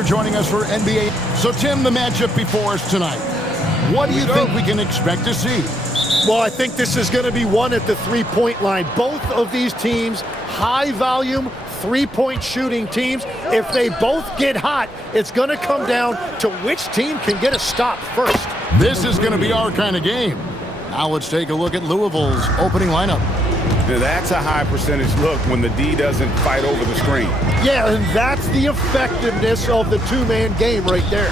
for joining us for NBA. So, Tim, the matchup before us tonight. What do you think we can expect to see? Well, I think this is going to be one at the three-point line. Both of these teams, high-volume, three-point shooting teams. If they both get hot, it's going to come down to which team can get a stop first. This is going to be our kind of game. Now let's take a look at Louisville's opening lineup. Now that's a high percentage look when the D doesn't fight over the screen. Yeah, and that's the effectiveness of the two-man game right there.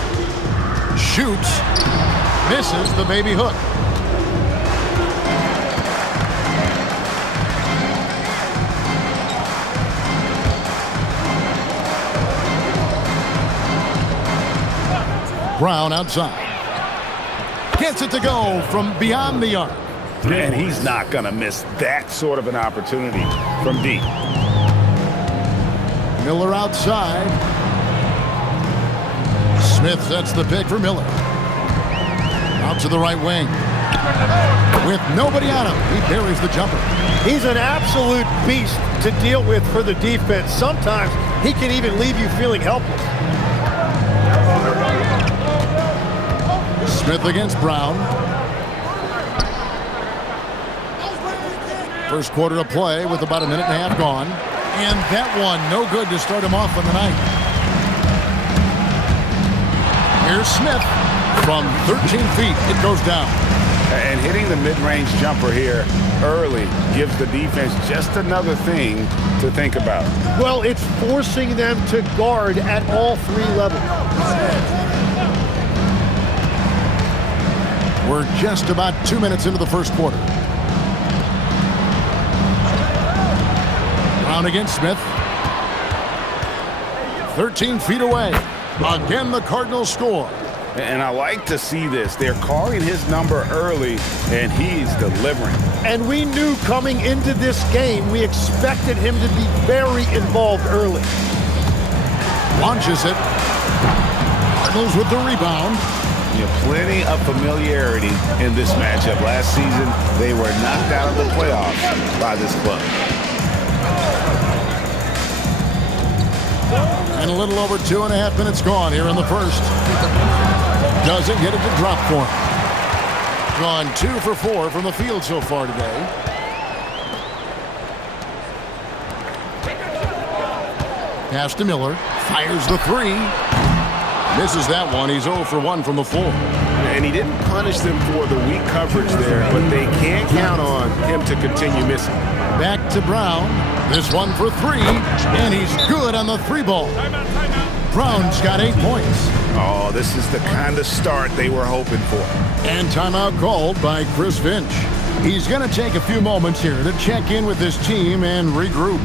Shoots. Misses the baby hook. Brown outside. Gets it to go from beyond the arc. And he's not going to miss that sort of an opportunity from deep. Miller outside. Smith sets the pick for Miller. Out to the right wing. With nobody on him, he buries the jumper. He's an absolute beast to deal with for the defense. Sometimes he can even leave you feeling helpless. Smith against Brown. First quarter of play with about a minute and a half gone. And that one no good to start him off on the night. Here's Smith. From 13 feet, it goes down. And hitting the mid-range jumper here early gives the defense just another thing to think about. Well, it's forcing them to guard at all three levels. We're just about 2 minutes into the first quarter. Brown against Smith. 13 feet away. Again, the Cardinals score. And I like to see this. They're calling his number early, and he's delivering. And we knew coming into this game, we expected him to be very involved early. Launches it. Cardinals with the rebound. You know, plenty of familiarity in this matchup. Last season, they were knocked out of the playoffs by this club. And a little over 2.5 minutes gone here in the first. Doesn't get it to drop for him. Gone 2 for 4 from the field so far today. Pass to Miller. Fires the three. Misses that one. He's 0 for 1 from the floor. And he didn't punish them for the weak coverage there, but they can't count on him to continue missing. Back to Brown. This one for 3. And he's good on the 3-ball. Brown's got 8 points. Oh, this is the kind of start they were hoping for. And timeout called by Chris Finch. He's going to take a few moments here to check in with his team and regroup.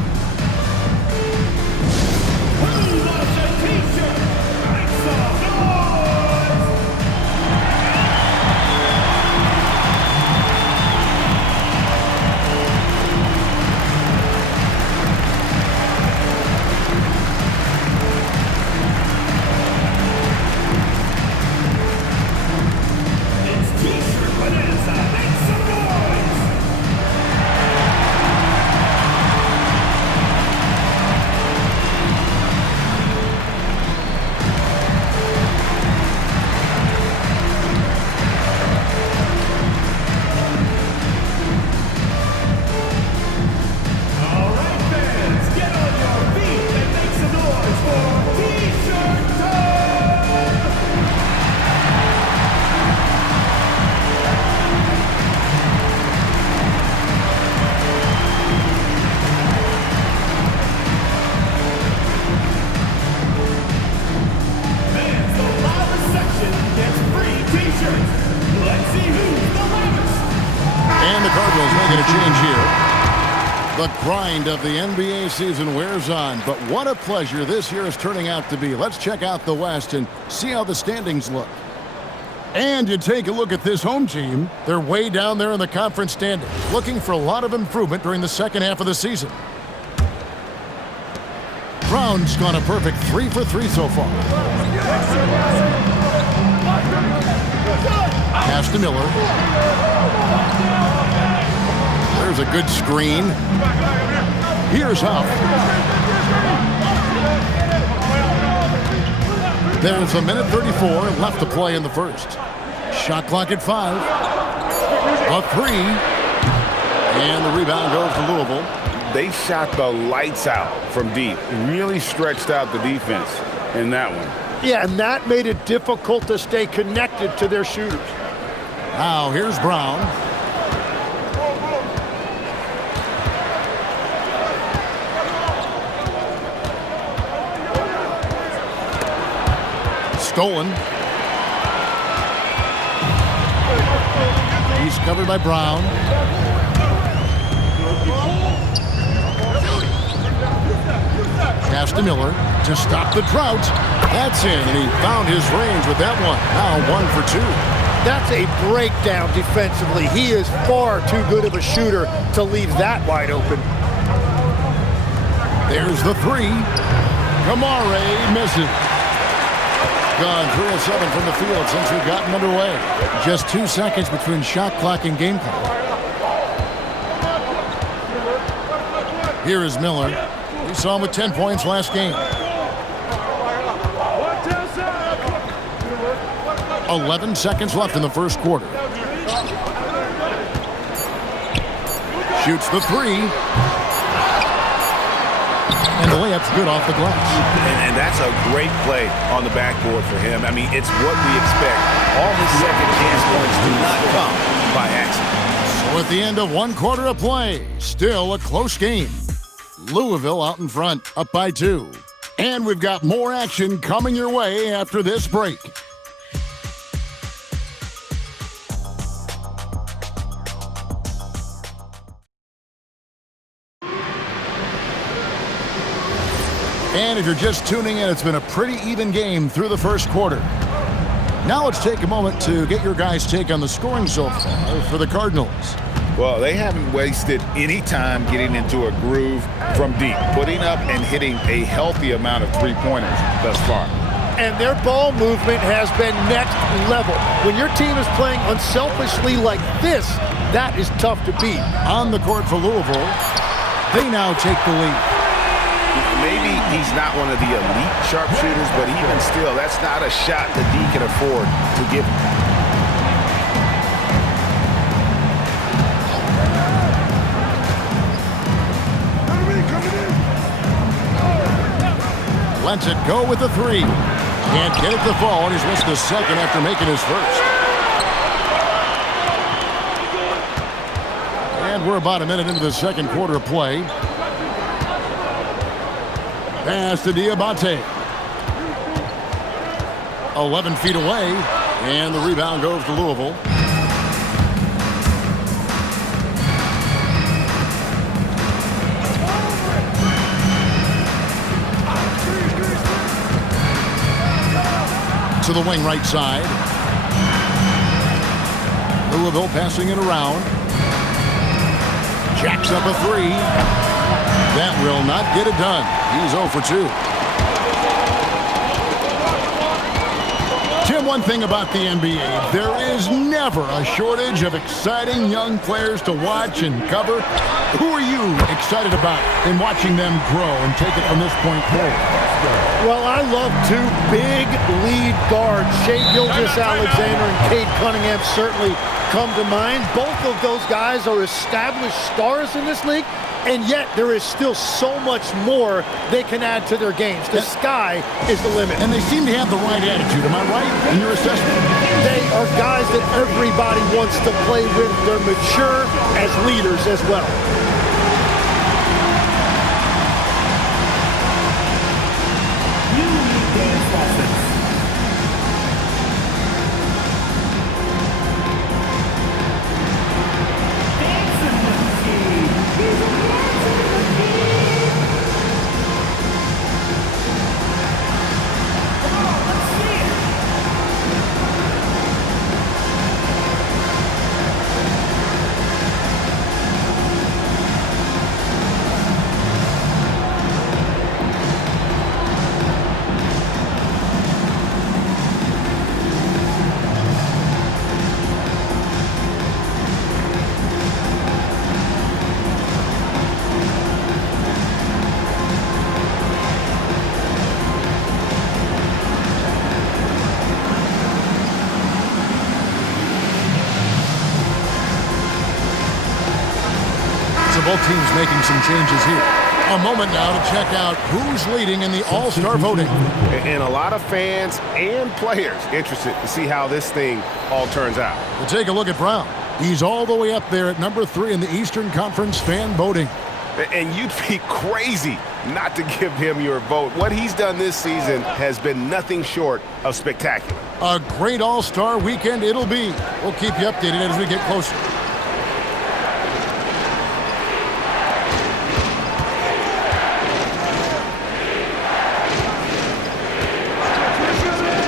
The grind of the NBA season wears on, but what a pleasure this year is turning out to be. Let's check out the West and see how the standings look. And you take a look at this home team. They're way down there in the conference standings, looking for a lot of improvement during the second half of the season. Brown's gone a perfect 3 for 3 so far. Pass to Miller. There's a good screen. Here's Huff. There's a minute 34 left to play in the first. Shot clock at 5. A 3. And the rebound goes to Louisville. They shot the lights out from deep. Really stretched out the defense in that one. Yeah, and that made it difficult to stay connected to their shooters. Now here's Brown. Stolen. He's covered by Brown. Pass to Miller to stop the drought. That's in, and he found his range with that one. Now 1 for 2. That's a breakdown defensively. He is far too good of a shooter to leave that wide open. There's the 3. Kamare misses. Gone 3 of 7 from the field since we've gotten underway. Just 2 seconds between shot clock and game clock. Here is Miller. We saw him with 10 points last game. 11 seconds left in the first quarter. Shoots the 3. And the layup's good off the glass. And that's a great play on the backboard for him. I mean, it's what we expect. All his second chance points do not come by accident. So at the end of 1 quarter of play, still a close game. Louisville out in front, up by 2. And we've got more action coming your way after this break. And if you're just tuning in, it's been a pretty even game through the first quarter. Now let's take a moment to get your guys' take on the scoring so far for the Cardinals. Well, they haven't wasted any time getting into a groove from deep, putting up and hitting a healthy amount of three-pointers thus far. And their ball movement has been next level. When your team is playing unselfishly like this, that is tough to beat. On the court for Louisville, they now take the lead. Maybe he's not one of the elite sharpshooters, but even still, that's not a shot that D can afford to give. Lets it go with the 3. Can't get it to fall, and he's missed the second after making his first. And we're about a minute into the second quarter of play. Pass to Diabate. 11 feet away, and the rebound goes to Louisville. To the wing right side. Louisville passing it around. Jacks up a 3. That will not get it done. He's 0 for 2. Tim, one thing about the NBA, there is never a shortage of exciting young players to watch and cover. Who are you excited about in watching them grow and take it from this point forward? Well, I love 2 big lead guards. Shai Gilgeous-Alexander and Cade Cunningham certainly come to mind. Both of those guys are established stars in this league, and yet there is still so much more they can add to their games. The sky is the limit. And they seem to have the right attitude. Am I right in your assessment? They are guys that everybody wants to play with. They're mature as leaders as well. both teams making some changes here. A moment now to check out who's leading in the All-Star voting. And a lot of fans and players interested to see how this thing all turns out. We'll take a look at Brown. He's all the way up there at number 3 in the Eastern Conference fan voting. And you'd be crazy not to give him your vote. What he's done this season has been nothing short of spectacular. A great All-Star weekend it'll be. We'll keep you updated as we get closer.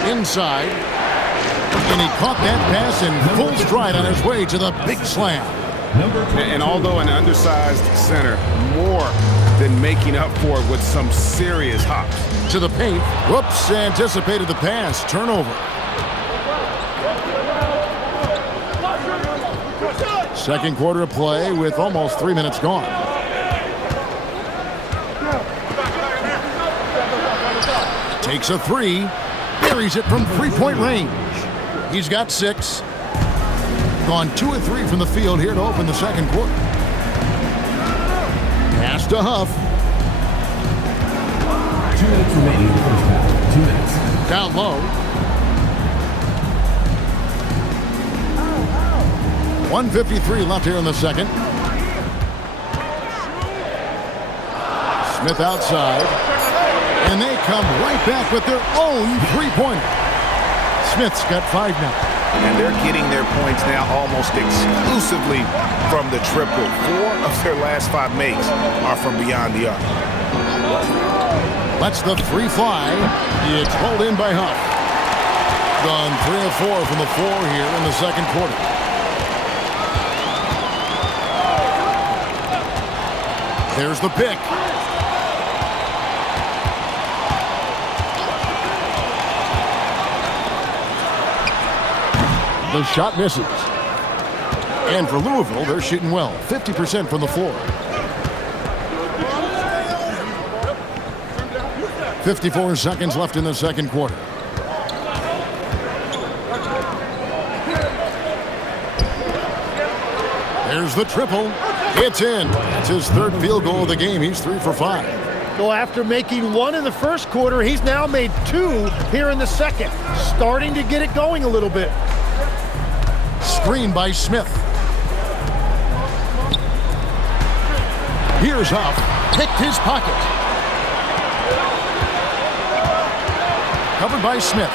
Inside, and he caught that pass in full stride on his way to the big slam. And although an undersized center, more than making up for it with some serious hops. To the paint. Whoops, anticipated the pass. Turnover. Second quarter of play with almost 3 minutes gone. Takes a three. Buries it from three-point range. He's got 6. Gone 2 of 3 from the field here to open the second quarter. Pass to Huff. 2 minutes remaining in the first half. 2 minutes. Down low. 1:53 left here in the second. Smith outside. And they come right back with their own three-pointer. Smith's got 5 now. And they're getting their points now almost exclusively from the triple. 4 of their last 5 makes are from beyond the arc. Lets the three fly. It's rolled in by Huff. Gone 3 of 4 from the floor here in the second quarter. There's the pick. The shot misses. And for Louisville, they're shooting well. 50% from the floor. 54 seconds left in the second quarter. There's the triple. It's in. It's his 3rd field goal of the game. He's 3 for 5. Well, after making 1 in the first quarter, he's now made 2 here in the second. Starting to get it going a little bit. Screen by Smith. Here's Huff. Picked his pocket. Covered by Smith.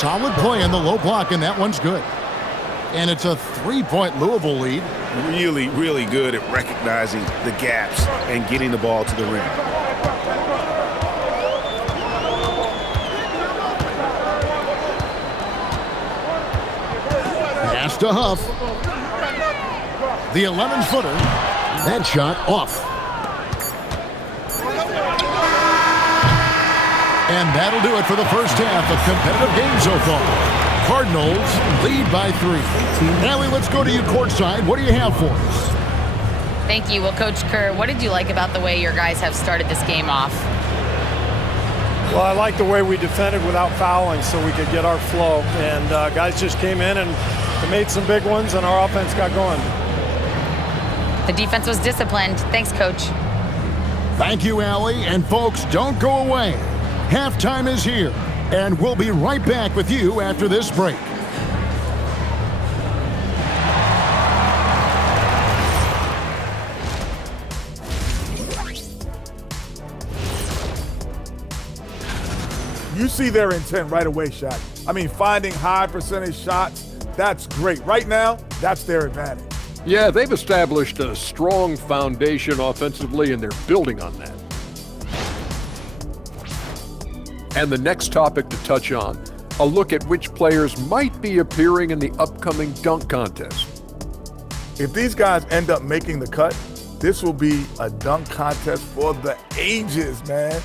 Solid play in the low block, and that one's good. And it's a 3-point Louisville lead. Really, really good at recognizing the gaps and getting the ball to the rim. Pass to Huff. The 11-footer. That shot off. And that'll do it for the first half of competitive game so far. Cardinals lead by 3. Allie, let's go to you courtside. What do you have for us? Thank you. Well, Coach Kerr, what did you like about the way your guys have started this game off? Well, I like the way we defended without fouling so we could get our flow. And guys just came in and made some big ones, and our offense got going. The defense was disciplined. Thanks, Coach. Thank you, Allie. And folks, don't go away. Halftime is here, and we'll be right back with you after this break. You see their intent right away, Shaq. I mean, finding high percentage shots, that's great. Right now, that's their advantage. Yeah, they've established a strong foundation offensively, and they're building on that. And the next topic to touch on, a look at which players might be appearing in the upcoming dunk contest. If these guys end up making the cut, this will be a dunk contest for the ages, man.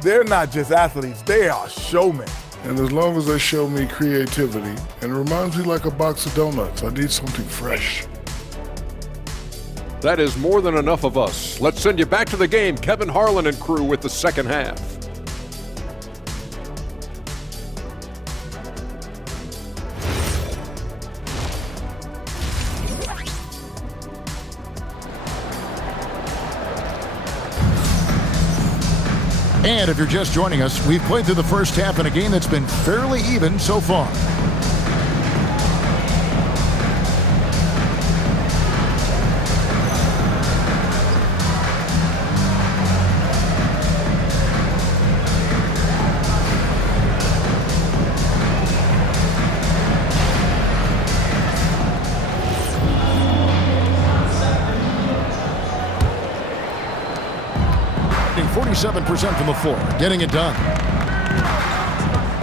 They're not just athletes, they are showmen. And as long as they show me creativity, and it reminds me like a box of donuts, I need something fresh. That is more than enough of us. Let's send you back to the game. Kevin Harlan and crew with the second half. And if you're just joining us, we've played through the first half in a game that's been fairly even so far. Shooting 47% from the floor, getting it done.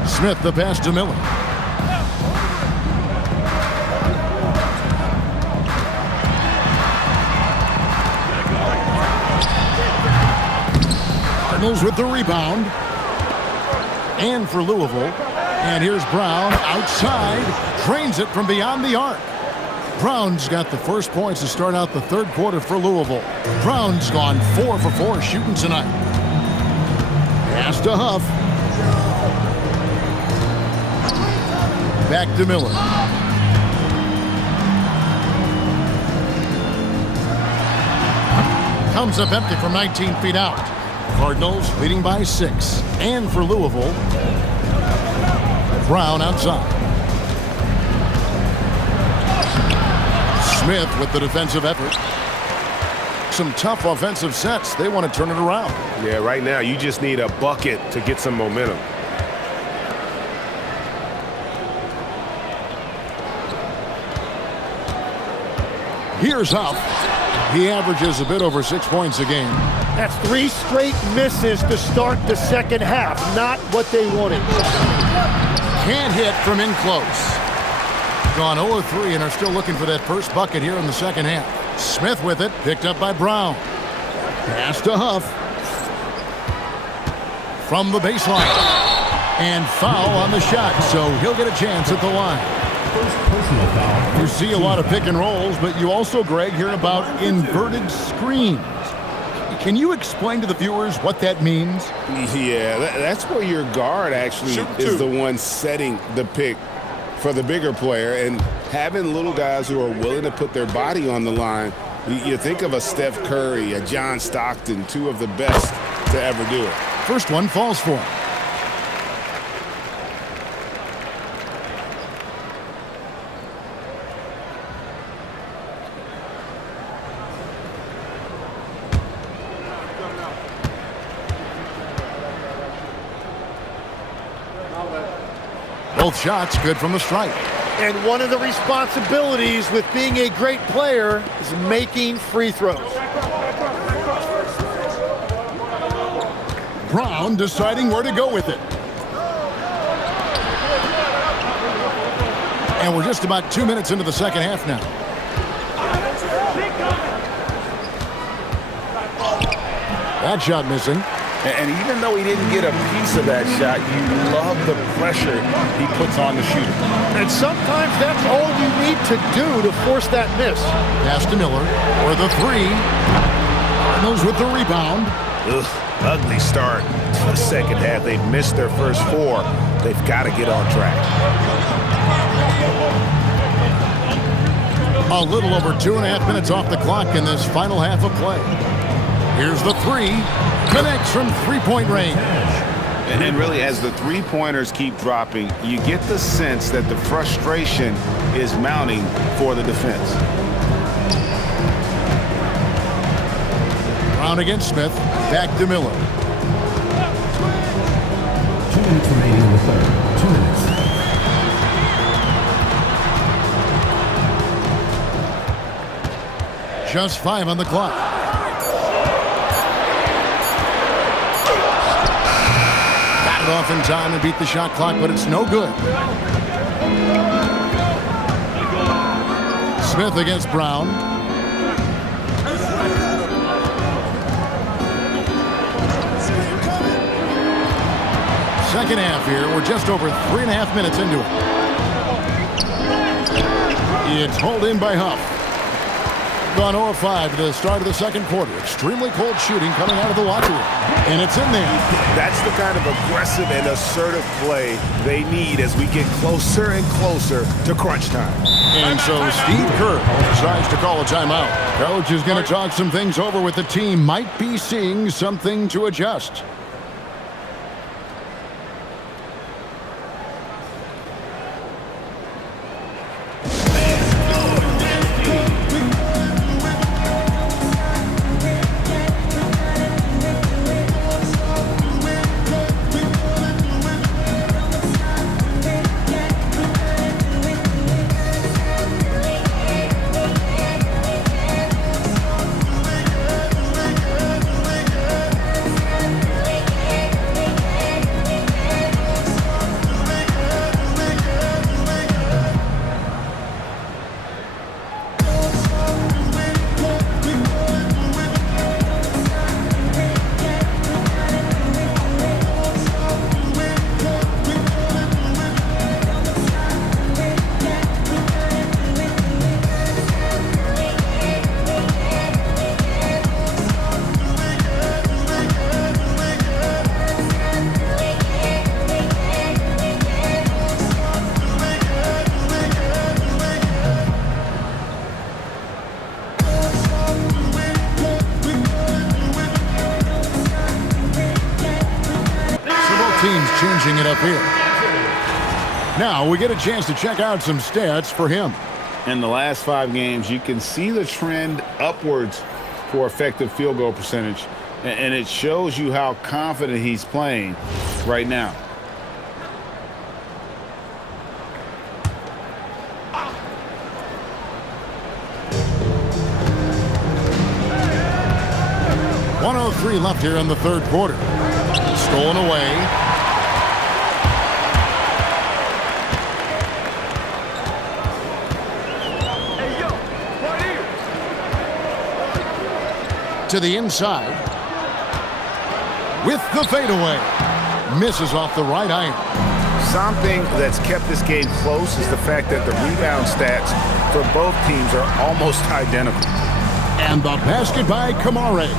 Smith the pass to Miller. Cardinals with the rebound. And for Louisville. And here's Brown outside. Drains it from beyond the arc. Brown's got the first points to start out the third quarter for Louisville. Brown's gone 4 for 4 shooting tonight. Pass to Huff. Back to Miller. Comes up empty from 19 feet out. Cardinals leading by 6. And for Louisville, Brown outside. Smith with the defensive effort. Some tough offensive sets. They want to turn it around. Yeah, right now you just need a bucket to get some momentum. Here's Huff. He averages a bit over 6 points a game. That's 3 straight misses to start the second half. Not what they wanted. Can't hit from in close. Gone 0-3 and are still looking for that first bucket here in the second half. Smith with it, picked up by Brown. Pass to Huff. From the baseline. And foul on the shot, so he'll get a chance at the line. First personal foul. You see a lot of pick and rolls, but you also, Greg, hear about inverted screens. Can you explain to the viewers what that means? Yeah, that's where your guard actually is the one setting the pick for the bigger player, and having little guys who are willing to put their body on the line. You think of a Steph Curry, a John Stockton, 2 of the best to ever do it. First one falls for him. Both shots good from the stripe. And one of the responsibilities with being a great player is making free throws. Brown deciding where to go with it. And we're just about 2 minutes into the second half now. That shot missing. And even though he didn't get a piece of that shot, you love the pressure he puts on the shooter. And sometimes that's all you need to do to force that miss. Pass to Miller for the 3. Cardinals with the rebound. Ugh, ugly start to the second half. They've missed their first 4. They've got to get on track. A little over 2.5 minutes off the clock in this final half of play. Here's the 3. Connects from three-point range. And really, as the three-pointers keep dropping, you get the sense that the frustration is mounting for the defense. Brown against Smith. Back to Miller. 2 minutes remaining in the third. 2 minutes. Just 5 on the clock. Got it off in time and beat the shot clock, but it's no good. Smith against Brown. Second half here. We're just over 3.5 minutes into it. It's hauled in by Huff. Gone 0-5 to the start of the second quarter. Extremely cold shooting coming out of the locker room. And it's in there. That's the kind of aggressive and assertive play they need as we get closer and closer to crunch time. And so Steve Kerr decides to call a timeout. Coach is going to talk some things over with the team. Might be seeing something to adjust. changing it up here. Now we get a chance to check out some stats for him. In the last 5 games, you can see the trend upwards for effective field goal percentage, and it shows you how confident he's playing right now. .103 left here in the third quarter. Stolen away. To the inside. With the fadeaway. Misses off the right iron. Something that's kept this game close is the fact that the rebound stats for both teams are almost identical. And the basket by Kamare.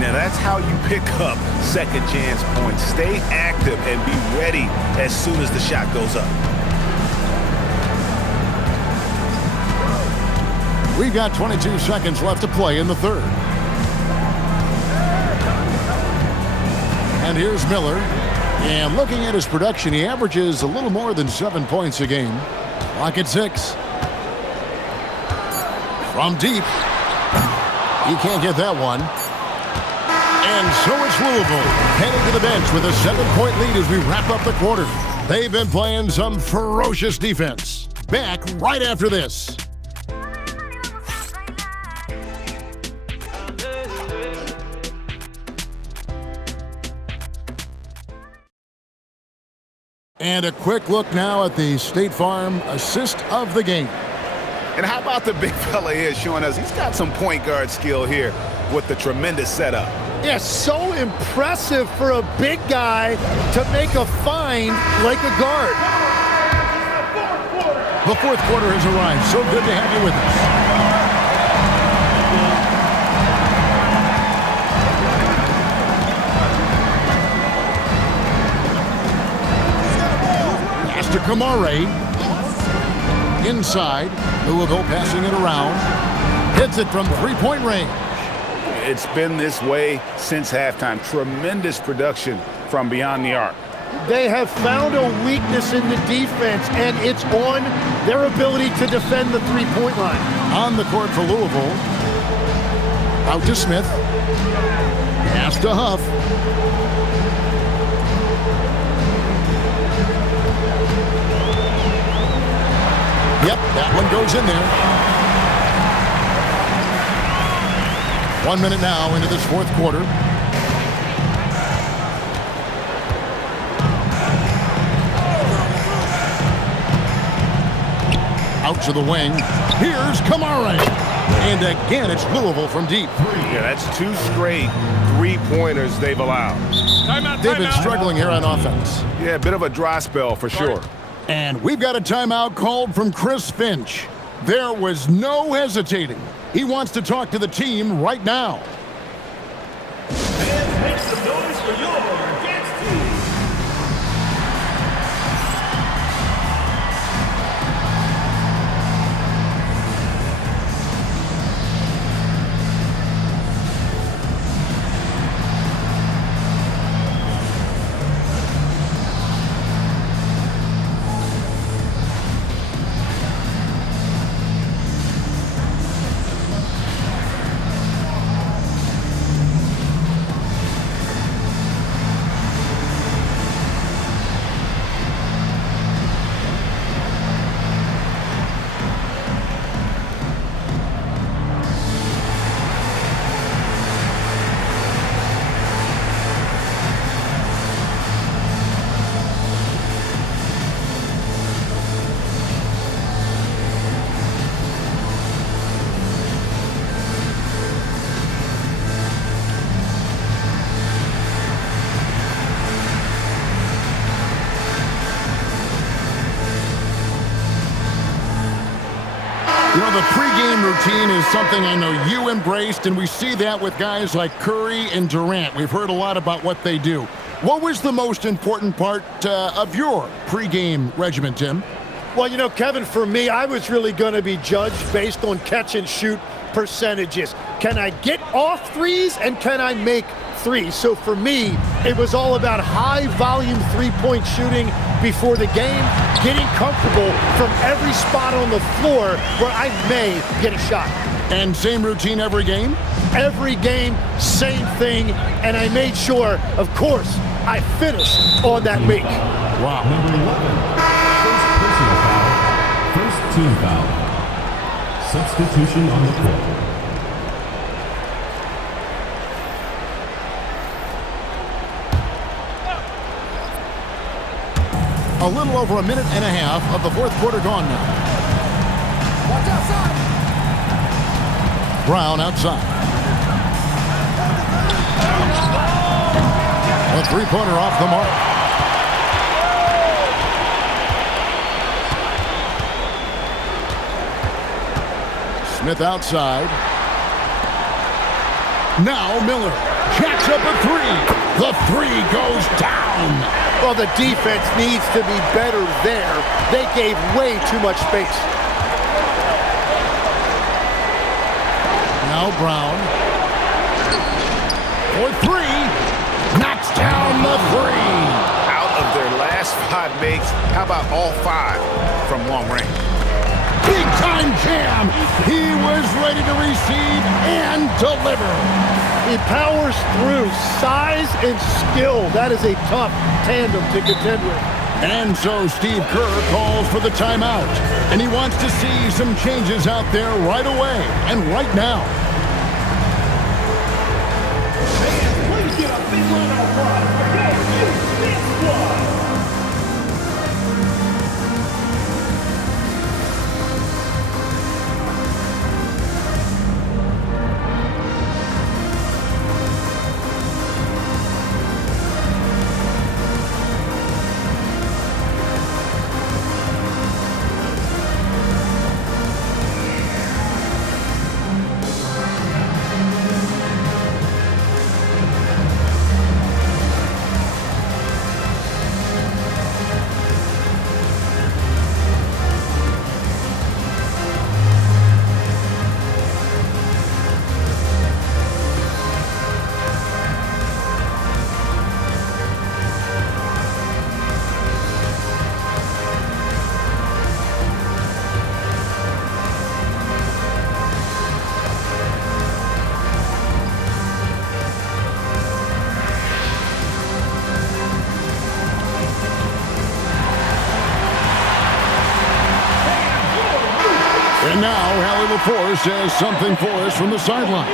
Now that's how you pick up second chance points. Stay active and be ready as soon as the shot goes up. We've got 22 seconds left to play in the third. And here's Miller. And looking at his production, he averages a little more than 7 points a game. Clock at 6. From deep. He can't get that one. And so it's Louisville heading to the bench with a 7-point lead as we wrap up the quarter. They've been playing some ferocious defense. Back right after this. And a quick look now at the State Farm assist of the game. And how about the big fella here showing us he's got some point guard skill here with the tremendous setup. Yeah, so impressive for a big guy to make a find like a guard. The fourth quarter has arrived. So good to have you with us. Pass to Kamare. Inside. Louisville passing it around. Hits it from three-point range. It's been this way since halftime. Tremendous production from beyond the arc. They have found a weakness in the defense, and it's on their ability to defend the three-point line. On the court for Louisville. Out to Smith. Pass to Huff. Yep, that one goes in there. 1 minute now into this fourth quarter. Out to the wing. Here's Kamare. And again, it's Louisville from deep. Yeah, that's 2 straight three-pointers they've allowed. They've been struggling here on offense. Yeah, a bit of a dry spell for sure. And we've got a timeout called from Chris Finch. There was no hesitating. He wants to talk to the team right now. And make some noise for your against team. You know, the pregame routine is something I know you embraced, and we see that with guys like Curry and Durant. We've heard a lot about what they do. What was the most important part of your pregame regimen, Tim? Well, you know, Kevin, for me, I was really going to be judged based on catch and shoot percentages. Can I get off threes and can I make 3. So for me, it was all about high-volume three-point shooting before the game, getting comfortable from every spot on the floor where I may get a shot. And same routine every game? Every game, same thing, and I made sure, of course, I finished on that make. Wow. Number 11, first personal foul. First team foul. Substitution on the court. A little over a minute and a half of the fourth quarter gone now. Watch outside. Brown outside. A three-pointer off the mark. Smith outside. Now Miller jacks up a three. The three goes down. Well, the defense needs to be better there. They gave way too much space. Now Brown. For three. Knocks down the three. Out of their last 5 makes, how about all 5 from long range? Big time jam. He was ready to receive and deliver. He powers through size and skill. That is a tough tandem to contend with. And so Steve Kerr calls for the timeout. And he wants to see some changes out there right away and right now. Please get a big round of applause for your big squad. And now, Hallie LaForce says something for us from the sideline.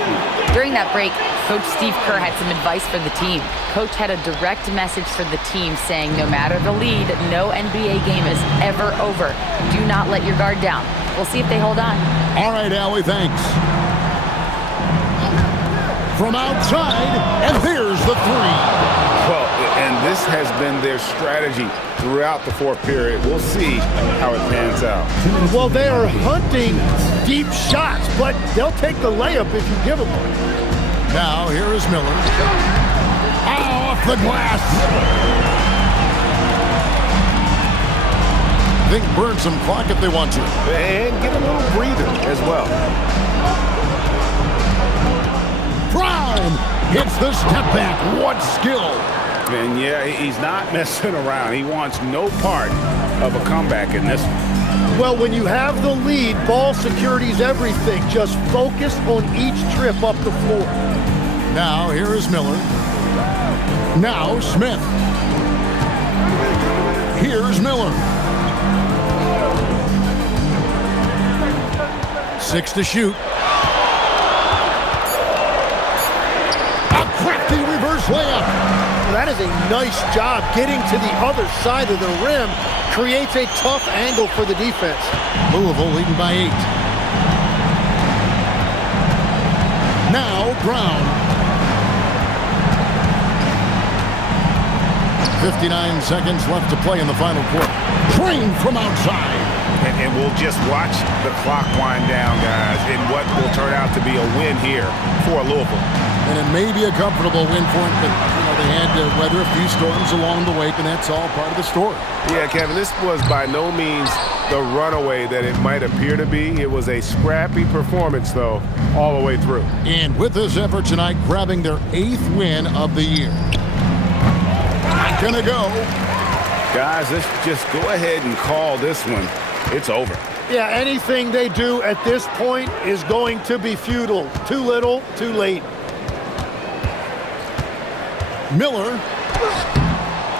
During that break, Coach Steve Kerr had some advice for the team. Coach had a direct message for the team saying, no matter the lead, no NBA game is ever over. Do not let your guard down. We'll see if they hold on. All right, Allie, thanks. From outside, and here's the three. Well, and this has been their strategy throughout the fourth period. We'll see how it pans out. Well, they are hunting deep shots, but they'll take the layup if you give them one. Now, here is Miller. Off the glass. They can burn some clock if they want to. And get a little breather as well. Brown hits the step back. What skill. And yeah, he's not messing around. He wants no part of a comeback in this one. Well, when you have the lead, ball security is everything. Just focus on each trip up the floor. Now, here is Miller. Now, Smith. Here's Miller. 6 to shoot. A crafty reverse layup. That is a nice job getting to the other side of the rim. Creates a tough angle for the defense. Louisville leading by 8. Now Brown. 59 seconds left to play in the final quarter. Train from outside. And we'll just watch the clock wind down, guys, in what will turn out to be a win here for Louisville. And it may be a comfortable win for them, but they had to weather a few storms along the way, and that's all part of the story. Yeah, Kevin, this was by no means the runaway that it might appear to be. It was a scrappy performance, though, all the way through. And with this effort tonight, grabbing their 8th win of the year. Not gonna go. Guys, let's just go ahead and call this one. It's over. Yeah, anything they do at this point is going to be futile. Too little, too late. Miller.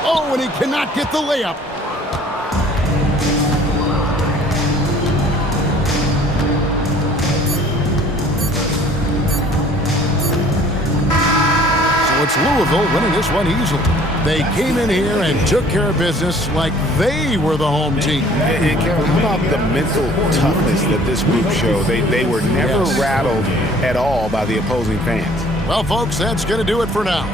Oh, and he cannot get the layup. So it's Louisville winning this one easily. They came in here and took care of business like they were the home team. And Kevin, how about the mental toughness that this group showed? They were never rattled at all by the opposing fans. Well, folks, that's going to do it for now.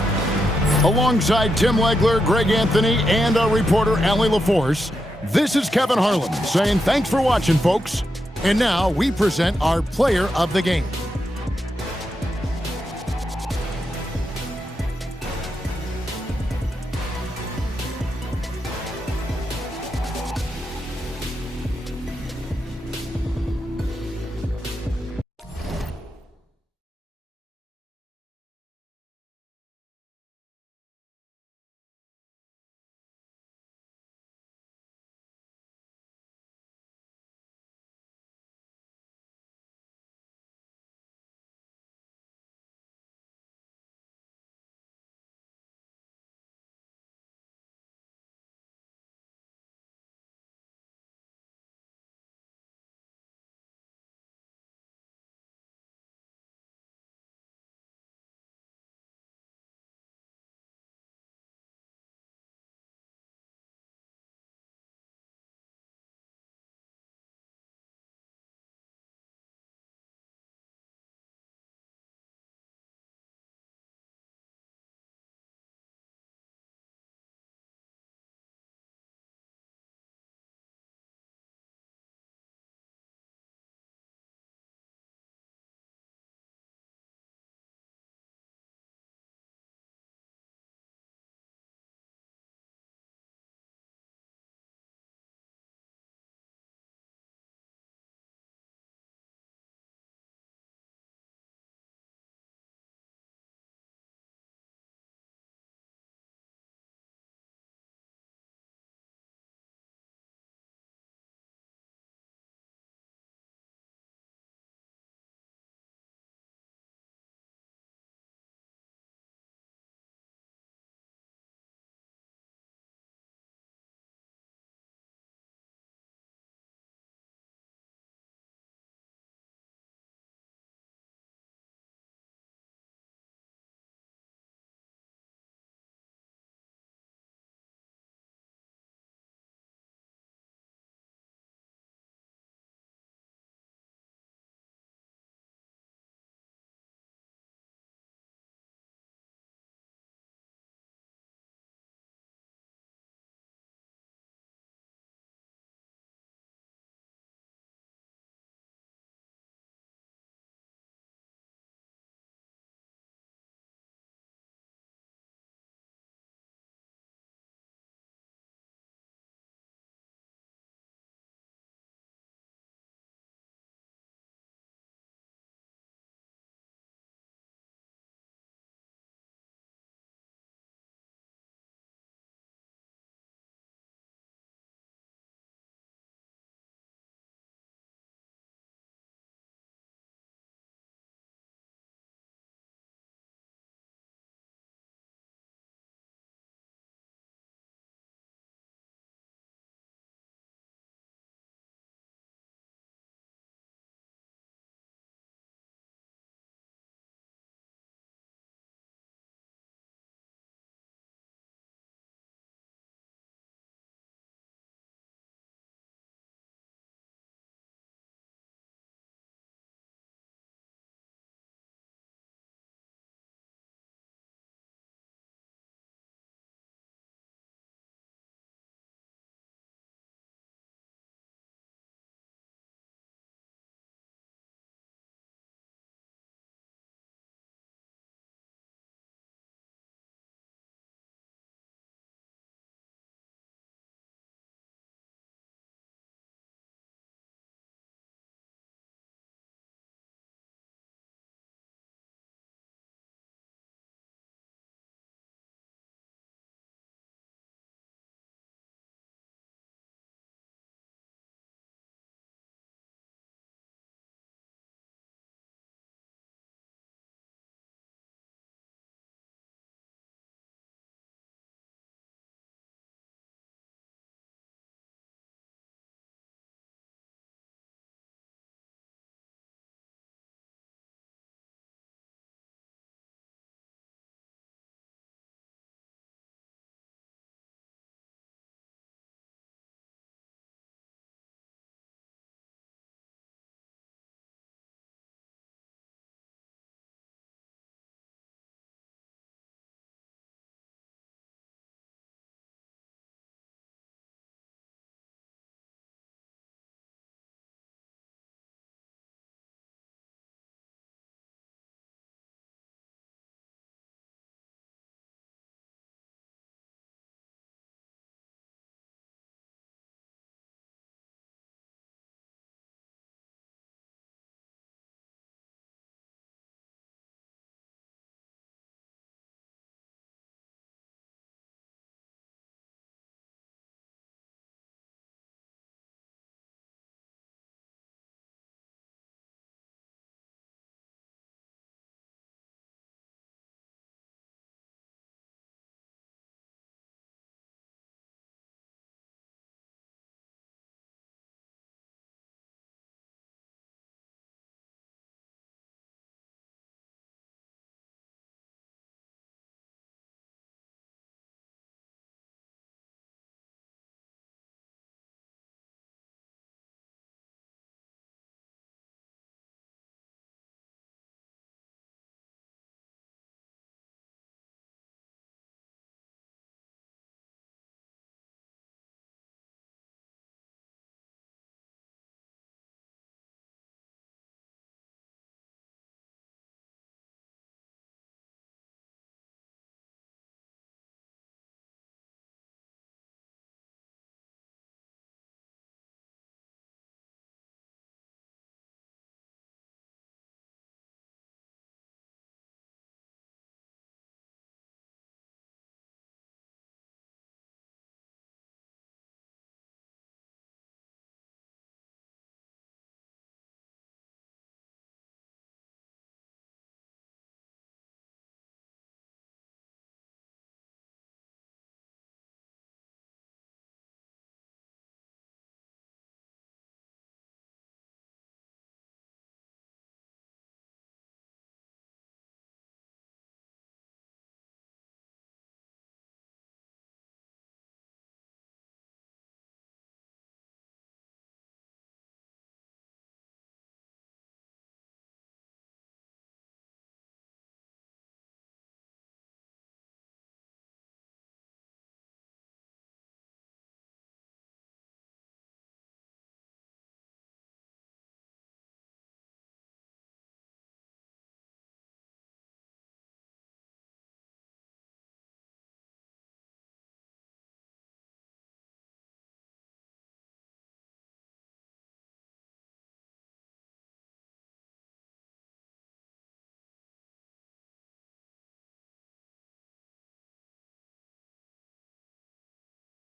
Alongside Tim Legler, Greg Anthony, and our reporter, Allie LaForce, this is Kevin Harlan saying thanks for watching, folks. And now we present our player of the game.